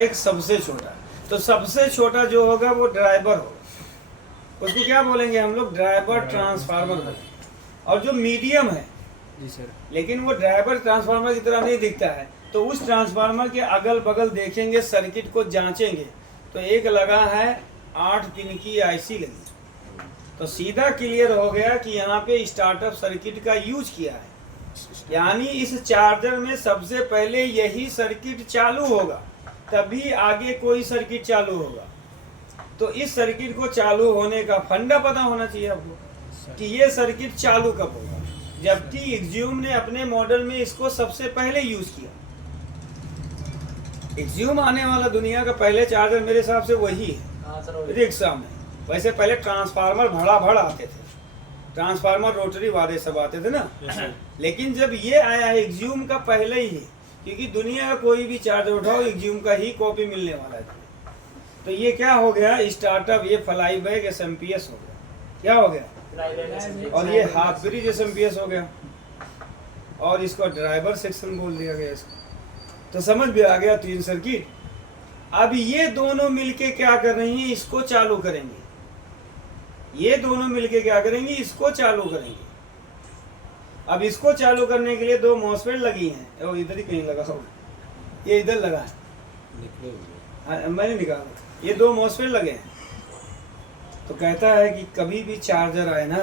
एक सबसे छोटा, तो सबसे छोटा जो होगा वो ड्राइवर होगा, उसको क्या बोलेंगे हम लोग? ड्राइवर ट्रांसफार्मर बोलेंगे। और जो मीडियम है जी सर, लेकिन वो ड्राइवर ट्रांसफार्मर की तरह नहीं दिखता है, तो उस ट्रांसफार्मर के अगल बगल देखेंगे, सर्किट को जांचेंगे तो एक लगा है 8 पिन की आईसी लगी, तो सीधा क्लियर हो गया कि यहाँ पे स्टार्टअप सर्किट का यूज किया है। यानी इस चार्जर में सबसे पहले यही सर्किट चालू होगा, तभी आगे कोई सर्किट चालू होगा। तो इस सर्किट को चालू होने का फंडा पता होना चाहिए आपको कि ये सर्किट चालू कब होगा, जबकि एक्जियूम ने अपने मॉडल में इसको सबसे पहले यूज किया। एक्जियूम आने वाला दुनिया का पहले चार्जर मेरे हिसाब से वही है रिक्शा में। वैसे पहले ट्रांसफार्मर भड़ा भड़ आते थे, ट्रांसफार्मर रोटरी वाले सब आते थे ना, लेकिन जब ये आया है एक्जियूम का पहले ही है, क्योंकि दुनिया का कोई भी चार्जर उठाओ एक्जियूम का ही कॉपी मिलने वाला है। तो ये क्या हो गया? स्टार्टअप, ये फ्लाई बैग एसएमपीएस हो गया। क्या हो गया? और ये हाफ ब्रिज एसएमपीएस हो गया, और इसको ड्राइवर सेक्शन बोल दिया गया इसको। तो समझ भी आ गया तीन सर्किट। अब ये दोनों मिलके क्या कर रही हैं? इसको चालू करेंगे। ये दोनों मिलके क्या करेंगे? इसको चालू करेंगे। अब इसको चालू करने के लिए दो मॉसफेट लगी हैं, और इधर ही कहीं लगा होगा, ये इधर लगा है, मैंने निकाला। ये दो मॉसफेट लगे हैं। तो कहता है कि कभी भी चार्जर आए ना,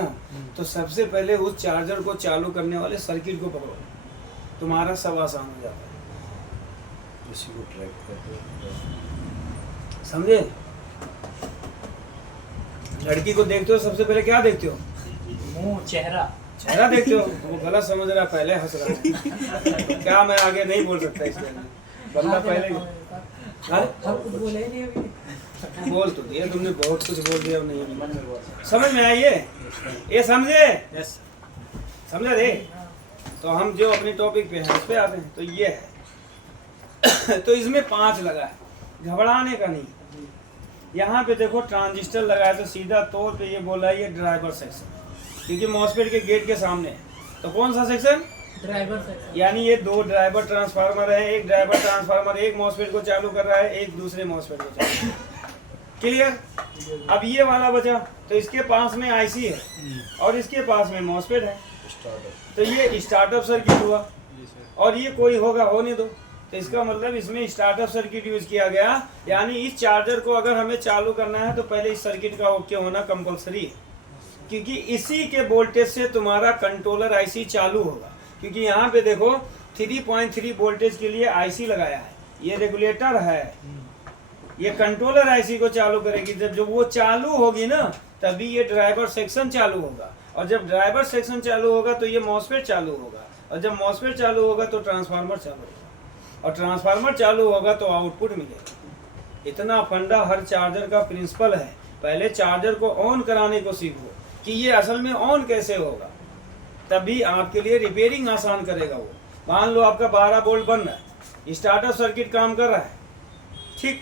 तो सबसे पहले उस चार्जर को चालू करने वाले सर्किट को पकड़ो, तुम्हारा सब आसान हो जाता है। इसी को ट्रैक करते हैं। समझे? लड़की को देखते हो सबसे पहले क्या देखते हो? मुंह, चेहरा। चेहरा देखते हो। वो गलत समझ रहा, पहले हंस रहा है। तो क्या मैं आगे नहीं बोल सकता इसलिए, बंदा पहले ही कुछ बोले ही नहीं अभी। बोल तो दिया तुमने, बहुत कुछ बोल दिया। नहीं समझ में आई ये समझे? समझा रे? तो हम जो अपने टॉपिक पे हैं उस पे आते हैं। तो ये है तो इसमें 5 लगा है, घबराने का नहीं। यहाँ पे देखो ट्रांजिस्टर लगा है, तो सीधा तौर पे ये बोला है ये ड्राइवर सेक्शन, क्योंकि मॉसफेट के गेट के सामने है। तो कौन सा सेक्शन? Driver section. यानी ये दो ड्राइवर ट्रांसफार्मर है, एक ड्राइवर ट्रांसफार्मर एक मॉसफेट को चालू कर रहा है, एक दूसरे मॉसफेट को चालू। क्लियर? अब ये वाला बचा, तो इसके पास में आईसी है और इसके पास में मॉसफेट है, तो ये स्टार्टअप सर्किट हुआ। और ये कोई होगा, होने दो। तो इसका मतलब इसमें स्टार्टअप सर्किट यूज किया गया। यानी इस चार्जर को अगर हमें चालू करना है तो पहले इस सर्किट का ओके होना कंपलसरी है, क्योंकि इसी के वोल्टेज से तुम्हारा कंट्रोलर आईसी चालू होगा। क्योंकि यहाँ पे देखो 3.3 वोल्टेज के लिए आईसी लगाया है, ये रेगुलेटर है, ये कंट्रोलर आईसी को चालू करेगी। जब वो चालू होगी ना, तभी ये ड्राइवर सेक्शन चालू होगा, और जब ड्राइवर सेक्शन चालू होगा तो ये मॉसफेट चालू होगा, और जब मॉसफेट चालू होगा तो ट्रांसफार्मर चालू होगा, और ट्रांसफार्मर चालू होगा तो आउटपुट मिलेगा। इतना फंडा हर चार्जर का प्रिंसिपल है। पहले चार्जर को ऑन कराने को सीखो कि ये असल में ऑन कैसे होगा, तभी आपके लिए रिपेयरिंग आसान करेगा वो। मान लो आपका 12 वोल्ट बन रहा है, स्टार्टअप सर्किट काम कर रहा है, ठीक?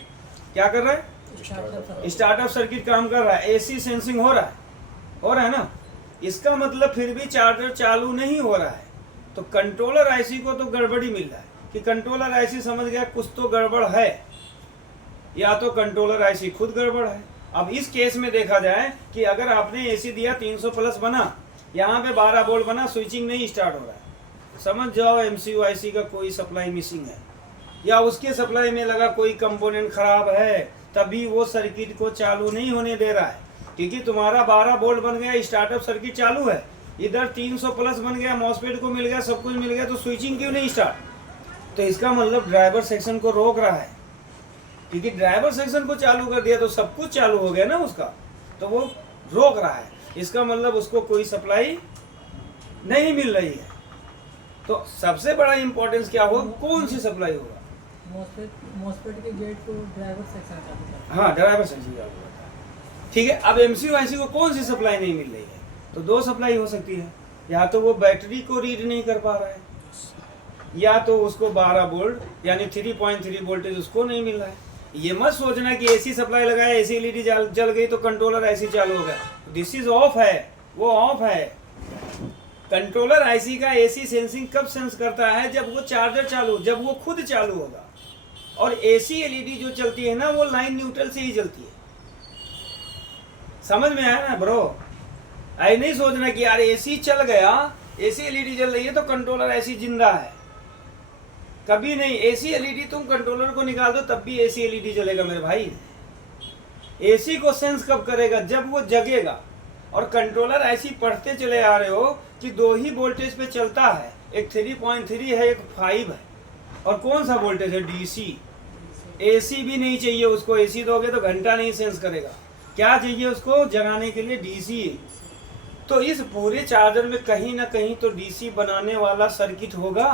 क्या कर रहा है? स्टार्टअप सर्किट काम कर रहा है, एसी सेंसिंग हो रहा है ना। इसका मतलब फिर भी चार्जर चालू नहीं हो रहा है, तो कंट्रोलर आईसी को तो गड़बड़ी मिल रहा है कि कंट्रोलर आईसी समझ गया कुछ तो गड़बड़ है, या तो कंट्रोलर आईसी खुद गड़बड़ है। अब इस केस में देखा जाए कि अगर आपने एसी दिया 300 प्लस बना, यहाँ पे 12 वोल्ट बना, स्विचिंग नहीं स्टार्ट हो रहा है, समझ जाओ एमसीयू आईसी का कोई सप्लाई मिसिंग है, या उसके सप्लाई में लगा कोई कंपोनेंट खराब है, तभी वो सर्किट को चालू नहीं होने दे रहा है। क्योंकि तुम्हारा 12 वोल्ट बन गया, स्टार्टअप सर्किट चालू है, इधर 300 प्लस बन गया, मॉसफेट को मिल गया, सब कुछ मिल गया, तो स्विचिंग क्यों नहीं स्टार्ट? तो इसका मतलब ड्राइवर सेक्शन को रोक रहा है, क्योंकि ड्राइवर सेक्शन को चालू कर दिया तो सब कुछ चालू हो गया ना उसका, तो वो रोक रहा है। इसका मतलब उसको कोई सप्लाई नहीं मिल रही है। तो सबसे बड़ा इंपॉर्टेंस क्या होगा? कौन सी सप्लाई होगा? मॉसफेट के गेट को ड्राइवर सेक्शन चालू। हाँ, ड्राइवर सेक्शन चालू होता है, ठीक है। अब एमसीयू आईसी को कौन सी सप्लाई नहीं मिल रही है? तो दो सप्लाई हो सकती है, या तो वो बैटरी को रीड नहीं कर पा रहा है, या तो उसको 12 वोल्ट यानी 3.3 वोल्टेज उसको नहीं मिल रहा है। ये मत सोचना कि एसी सप्लाई लगाया, एसी एलईडी जल गई तो कंट्रोलर आईसी चालू हो गया। दिस इज ऑफ है, वो ऑफ है। कंट्रोलर आईसी का एसी सेंसिंग कब सेंस करता है? जब वो चार्जर चालू, जब वो खुद चालू होगा। और एसी एलईडी जो चलती है ना वो लाइन न्यूट्रल से ही चलती है। समझ में आया ना ब्रो? ऐ नहीं सोचना कि यार एसी चल गया, एसी एलईडी चल रही है तो कंट्रोलर ऐसी जिंदा है, कभी नहीं। एसी एलईडी तुम कंट्रोलर को निकाल दो तब भी एसी एलईडी चलेगा मेरे भाई। एसी को सेंस कब करेगा? जब वो जगेगा। और कंट्रोलर ऐसी पढ़ते चले आ रहे हो कि 2 ही वोल्टेज पे चलता है, एक 3.3 है, एक 5 है। और कौन सा वोल्टेज है? डीसी। एसी भी नहीं चाहिए उसको, एसी दोगे तो घंटा नहीं सेंस करेगा। क्या चाहिए उसको जगाने के लिए? डीसी। तो इस पूरे चार्जर में कहीं ना कहीं तो डीसी बनाने वाला सर्किट होगा,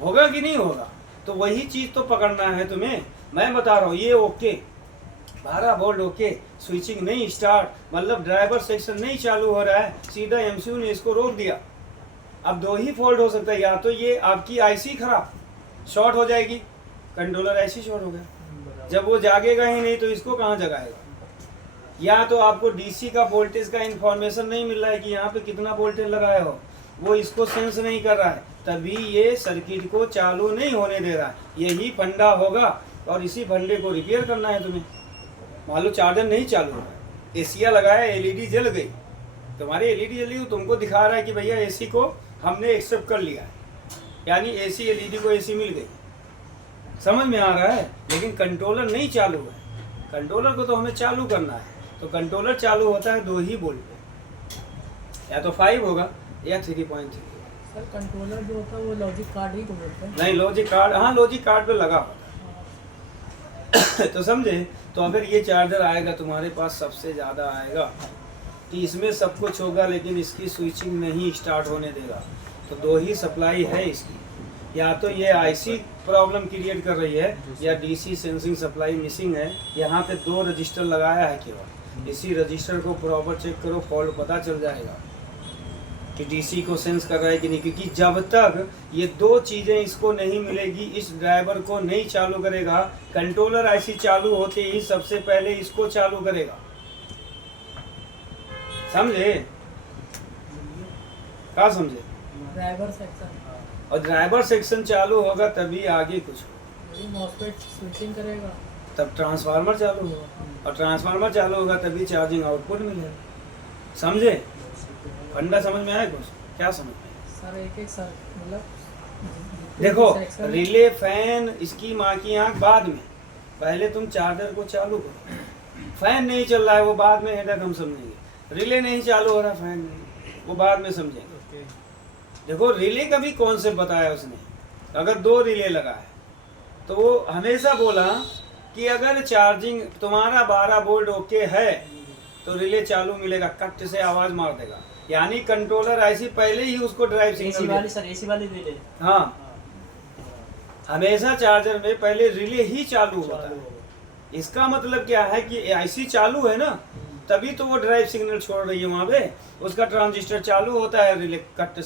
होगा कि नहीं होगा? तो वही चीज तो पकड़ना है तुम्हें। मैं बता रहा हूँ ये ओके, 12 वोल्ट ओके, स्विचिंग नहीं स्टार्ट, मतलब ड्राइवर सेक्शन नहीं चालू हो रहा है, सीधा एमसीयू ने इसको रोक दिया। अब 2 ही फॉल्ट हो सकता है, या तो ये आपकी आईसी खराब शॉर्ट हो जाएगी, कंट्रोलर आईसी शॉर्ट हो गया, जब वो जागेगा ही नहीं तो इसको कहाँ जगाएगा। या तो आपको डीसी का वोल्टेज का इंफॉर्मेशन नहीं मिल रहा है कि यहाँ पे कितना वोल्टेज लगाए हो, वो इसको सेंस नहीं कर रहा है, तभी ये सर्किट को चालू नहीं होने दे रहा है। यही फंडा होगा और इसी फंडे को रिपेयर करना है तुम्हें। मान लो चार्जर नहीं चालू हो रहा है, एसिया लगाया, एलईडी जल गई, तुम्हारी एलईडी जली तो तुमको दिखा रहा है कि भैया एसी को हमने एक्सेप्ट कर लिया है, यानी एसी एलईडी को एसी मिल गई। समझ में आ रहा है? लेकिन कंट्रोलर नहीं चालू है, कंट्रोलर को तो हमें चालू करना है। तो कंट्रोलर चालू होता है 2 ही वोल्ट पे, या तो 5 होगा या 3.3। सर कंट्रोलर जो होता है वो लॉजिक कार्ड ही को बोलते हैं? नहीं, लॉजिक कार्ड, हाँ लॉजिक कार्ड पे लगा होता है। तो समझे? तो अगर ये चार्जर आएगा तुम्हारे पास, सबसे ज़्यादा आएगा कि इसमें सब कुछ होगा लेकिन इसकी स्विचिंग नहीं स्टार्ट होने देगा। तो 2 ही सप्लाई है इसकी, या तो ये आईसी प्रॉब्लम क्रिएट कर रही है या डीसी सेंसिंग सप्लाई मिसिंग है। यहाँ पे 2 रजिस्टर लगाया है केवल, इसी रजिस्टर को प्रॉपर चेक करो, फॉल्ट पता चल जाएगा कि डीसी को सेंस कर रहा है कि नहीं। क्योंकि जब तक ये 2 चीज़ें इसको नहीं मिलेगी, इस ड्राइवर को नहीं चालू करेगा। कंट्रोलर आईसी चालू होते ही सबसे पहले इसको चालू करेगा, समझे? क्या समझे? ड्राइवर सेक्शन, और ड्राइवर सेक्शन चालू होगा तभी आगे कुछ होगा, मॉसफेट स्विचिंग करेगा, तब ट्रांसफार्मर चालू होगा, और ट्रांसफार्मर चालू होगा तभी चार्जिंग आउटपुट मिलेगा। समझे? फंडा समझ में आया कुछ? क्या समझ में? सर एक सर मतलब देखो, सेक्शन- रिले, फैन, इसकी माँ की आँख बाद में, पहले तुम चार्जर को चालू करो। फैन नहीं चल रहा है वो बाद में हेडक हम समझेंगे, रिले नहीं चालू हो रहा, फैन नहीं, वो बाद में समझेंगे। देखो रिले का भी कॉन्सेप्ट बताया उसने। अगर 2 रिले लगा है तो वो हमेशा बोला कि अगर चार्जिंग तुम्हारा 12 वोल्ट ओके है तो रिले चालू मिलेगा, कट से आवाज मार देगा, यानी कंट्रोलर ऐसी पहले ही उसको ड्राइव सिग्नल एसी वाली रिले। हाँ, हमेशा चार्जर में पहले रिले ही चालू होता है। इसका मतलब क्या है कि आईसी चालू है ना, तभी तो वो ड्राइव सिग्नल छोड़ रही है वहां पे, उसका ट्रांजिस्टर चालू होता है रिले कट से।